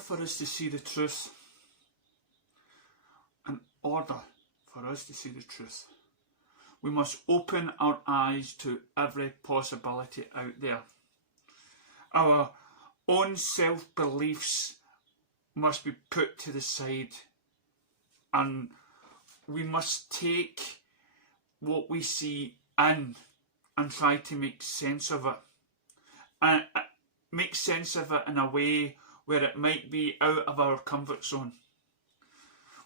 for us to see the truth, we must open our eyes to every possibility out there. Our own self-beliefs must be put to the side, and we must take what we see in and try to make sense of it. And make sense of it in a way where it might be out of our comfort zone.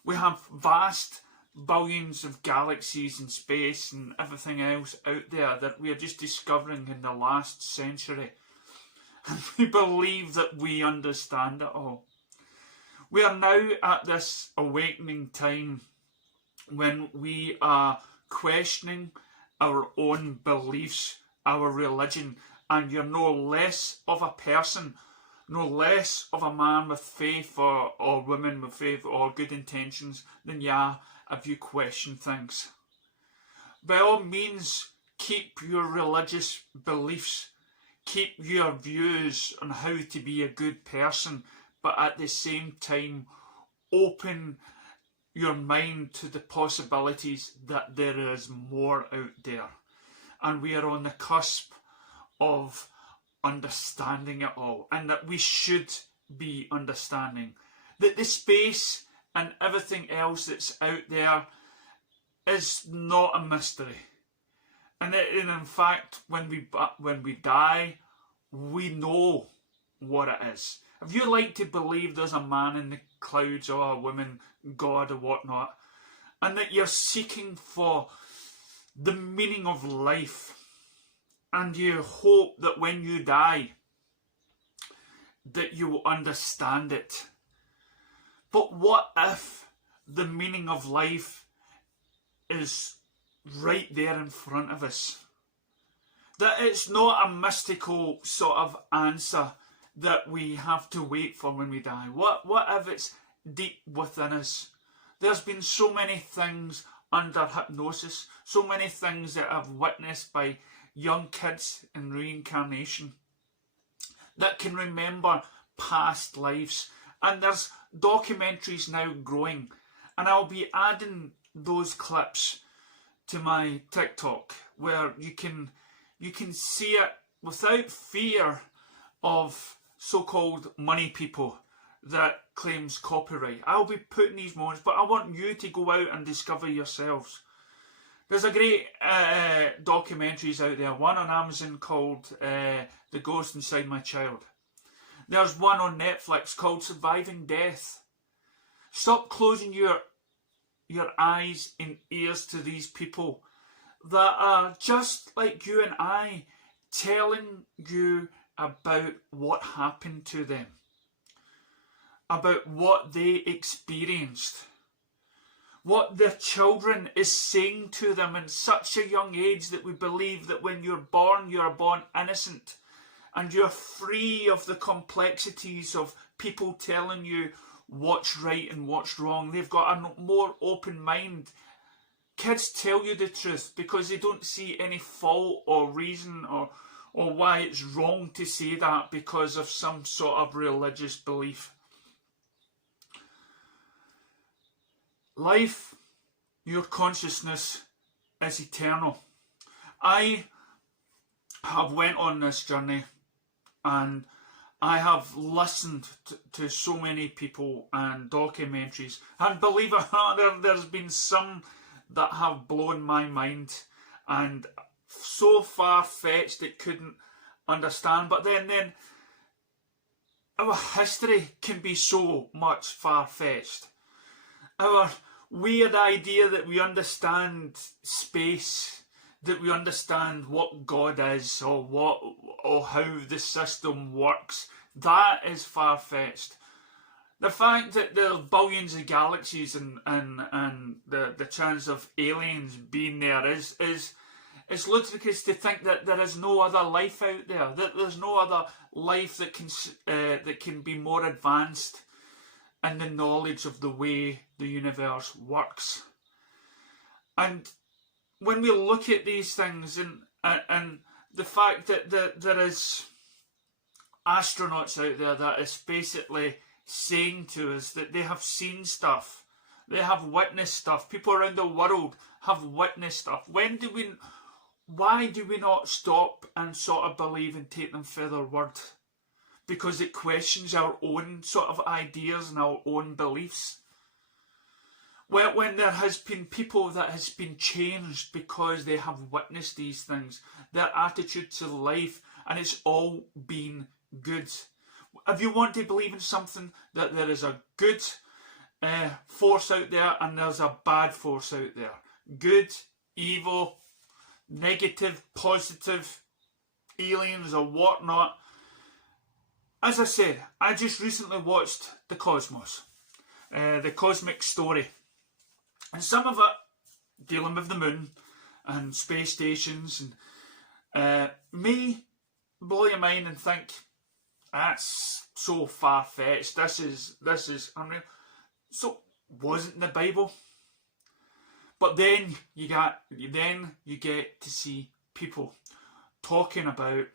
We have vast billions of galaxies and space and everything else out there that we are just discovering in the last century. And we believe that we understand it all. We are now at this awakening time when we are questioning our own beliefs, our religion, and you're no less of a person, no less of a man with faith or woman with faith or good intentions than you are if you question things. By all means, keep your religious beliefs, keep your views on how to be a good person, but at the same time, open your mind to the possibilities that there is more out there. And we are on the cusp of understanding it all, and that we should be understanding that the space and everything else that's out there is not a mystery. And in fact, when we die, we know what it is. If you like to believe there's a man in the clouds or a woman, God or whatnot, and that you're seeking for the meaning of life, and you hope that when you die, that you will understand it. But what if the meaning of life is right there in front of us? That it's not a mystical sort of answer that we have to wait for when we die. What if it's deep within us? There's been so many things under hypnosis, so many things that I've witnessed by young kids in reincarnation that can remember past lives. And there's documentaries now growing, and I'll be adding those clips to my TikTok where you can see it without fear of so-called money people that claims copyright. I'll be putting these moments, but I want you to go out and discover yourselves. There's a great documentaries out there. One on Amazon called The Ghost Inside My Child. There's one on Netflix called Surviving Death. Stop closing your eyes and ears to these people that are just like you and I, telling you about what happened to them, about what they experienced, what their children is saying to them in such a young age that we believe that when you're born innocent and you're free of the complexities of people telling you what's right and what's wrong. They've got a more open mind. Kids tell you the truth because they don't see any fault or reason or why it's wrong to say that because of some sort of religious belief. Life, your consciousness, is eternal. I have went on this journey and I have listened to so many people and documentaries, and believe it or not, there's been some that have blown my mind and so far-fetched it couldn't understand. But then our history can be so much far-fetched. Our weird idea that we understand space, that we understand what God is or how the system works, that is far-fetched. The fact that there are billions of galaxies and the chance of aliens being there is ludicrous to think that there is no other life out there, that there's no other life that can be more advanced in the knowledge of the way the universe works. And when we look at these things and the fact that there is astronauts out there that is basically saying to us that they have seen stuff, they have witnessed stuff. People around the world have witnessed stuff. Why do we not stop and sort of believe and take them for their word? Because it questions our own sort of ideas and our own beliefs. Well, when there has been people that has been changed because they have witnessed these things, their attitude to life, and it's all been good. If you want to believe in something, that there is a good force out there and there's a bad force out there. Good, evil, negative, positive, aliens or whatnot. As I said, I just recently watched The Cosmos, the cosmic story. And some of it dealing with the moon and space stations and may blow your mind and think, that's so far-fetched, this is unreal. So, wasn't in the Bible. But then you get to see people talking about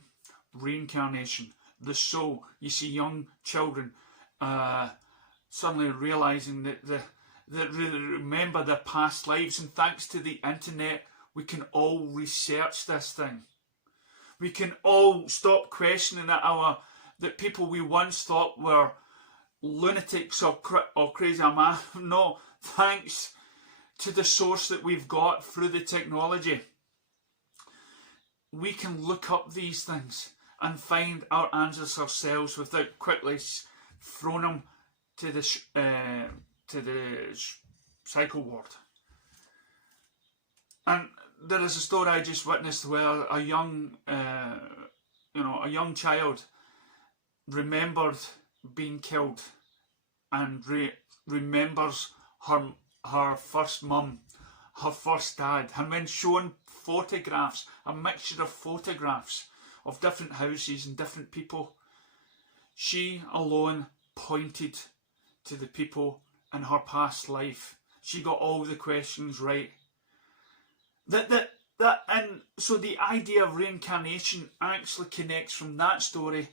reincarnation, the soul. You see young children suddenly realising that really remember their past lives, and thanks to the internet, we can all research this thing. We can all stop questioning that people we once thought were lunatics or crazy. No, thanks to the source that we've got through the technology, we can look up these things and find our answers ourselves without quickly throwing them to the psycho ward. And there is a story I just witnessed where a young child remembered being killed and remembers her first mum, her first dad, and when shown photographs, a mixture of photographs of different houses and different people, she alone pointed to the people in her past life. She got all the questions right. And so the idea of reincarnation actually connects from that story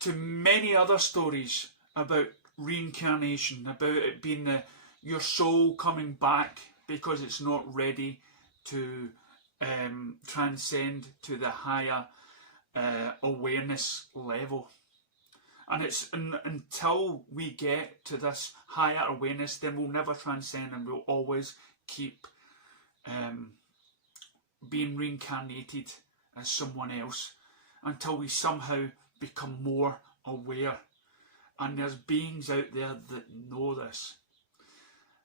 to many other stories about reincarnation, about it being your soul coming back because it's not ready to transcend to the higher awareness level. And it's until we get to this higher awareness, then we'll never transcend, and we'll always keep being reincarnated as someone else until we somehow become more aware. And there's beings out there that know this.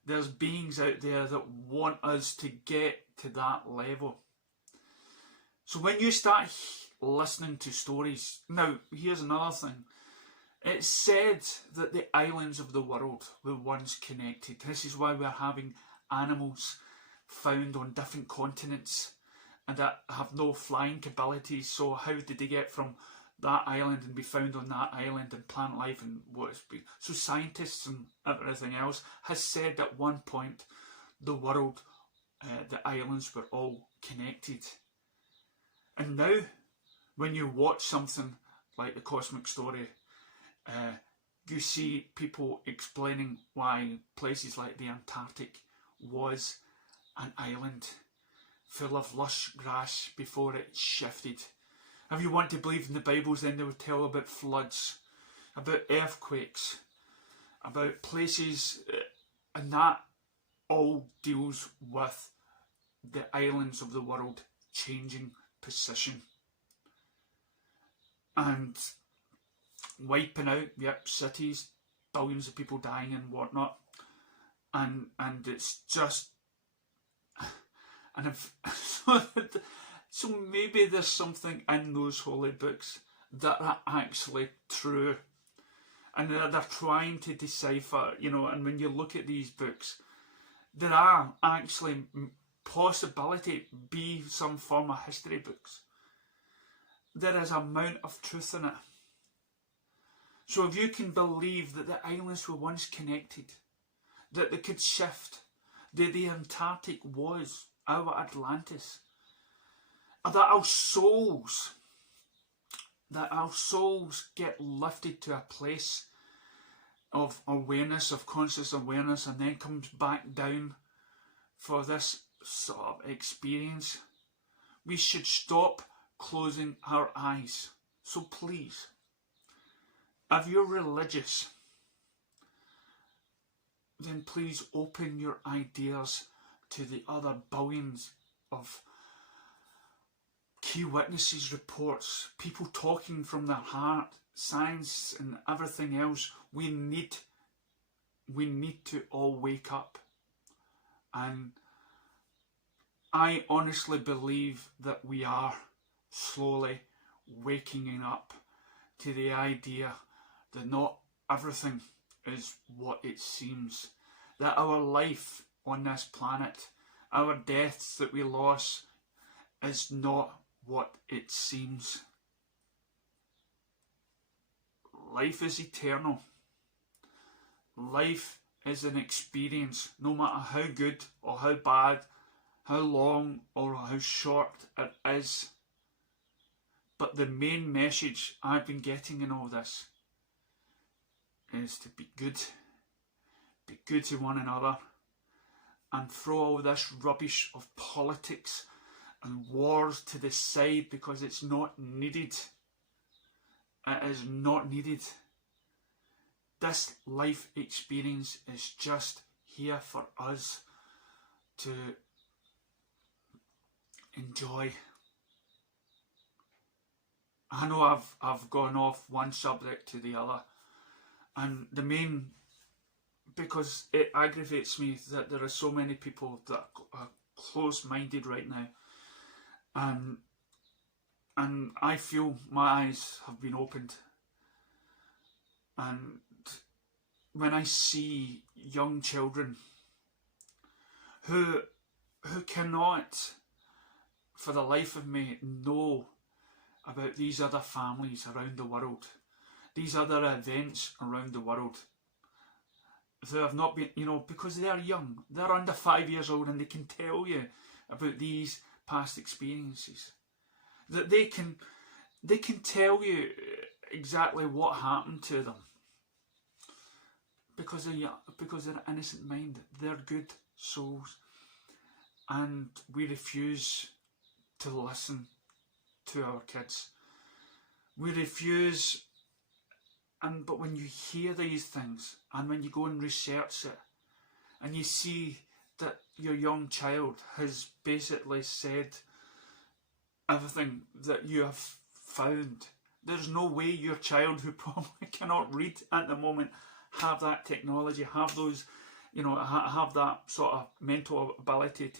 There's beings out there that want us to get to that level. So when you start listening to stories, now here's another thing. It's said that the islands of the world were once connected. This is why we're having animals found on different continents and that have no flying capabilities. So how did they get from that island and be found on that island, and plant life and what it's been? So scientists and everything else has said at one point the world, the islands were all connected. And now when you watch something like The Cosmic Story, you see people explaining why places like the Antarctic was an island full of lush grass before it shifted. If you want to believe in the Bibles, then they would tell about floods, about earthquakes, about places, and that all deals with the islands of the world changing position and wiping out, cities, billions of people dying and whatnot, and it's just, and if so maybe there's something in those holy books that are actually true, and they're trying to decipher, and when you look at these books, there are actually possibility be some form of history books. There is an amount of truth in it. So if you can believe that the islands were once connected, that they could shift, that the Antarctic was our Atlantis, that our souls get lifted to a place of awareness, of conscious awareness, and then comes back down for this sort of experience. We should stop closing our eyes. So please, if you're religious, then please open your ideas to the other billions of key witnesses reports, people talking from their heart, science and everything else. We need to all wake up. And I honestly believe that we are slowly waking up to the idea that not everything is what it seems, that our life on this planet, our deaths that we lost, is not what it seems. Life is eternal. Life is an experience, no matter how good or how bad, how long or how short it is. But the main message I've been getting in all this is to be good to one another, and throw all this rubbish of politics and wars to the side, because it's not needed. It is not needed. This life experience is just here for us to enjoy. I know I've gone off one subject to the other, and the main, because it aggravates me that there are so many people that are close-minded right now, and I feel my eyes have been opened. And when I see young children who cannot for the life of me know about these other families around the world, these other events around the world, they have not been, because they are young, they're under 5 years old, and they can tell you about these past experiences. That they can tell you exactly what happened to them, because they're innocent mind, they're good souls, and we refuse to listen to our kids. We refuse. But when you hear these things, and when you go and research it, and you see that your young child has basically said everything that you have found, there's no way your child, who probably cannot read at the moment, have that technology, have those, have that sort of mental ability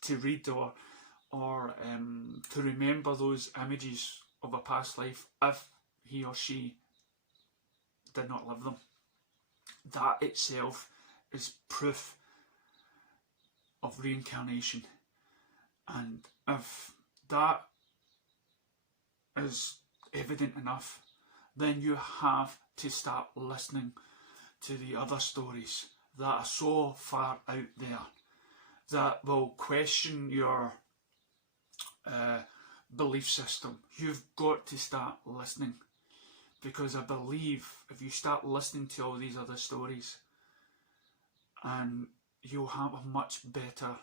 to read or to remember those images of a past life, if he or she did not live them. That itself is proof of reincarnation. And if that is evident enough, then you have to start listening to the other stories that are so far out there that will question your belief system. You've got to start listening. Because I believe if you start listening to all these other stories, and you'll have a much better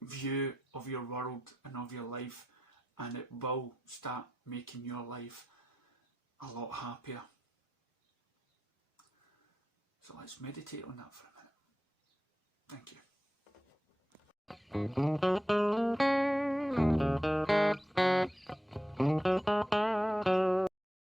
view of your world and of your life, and it will start making your life a lot happier. So let's meditate on that for a minute. Thank you.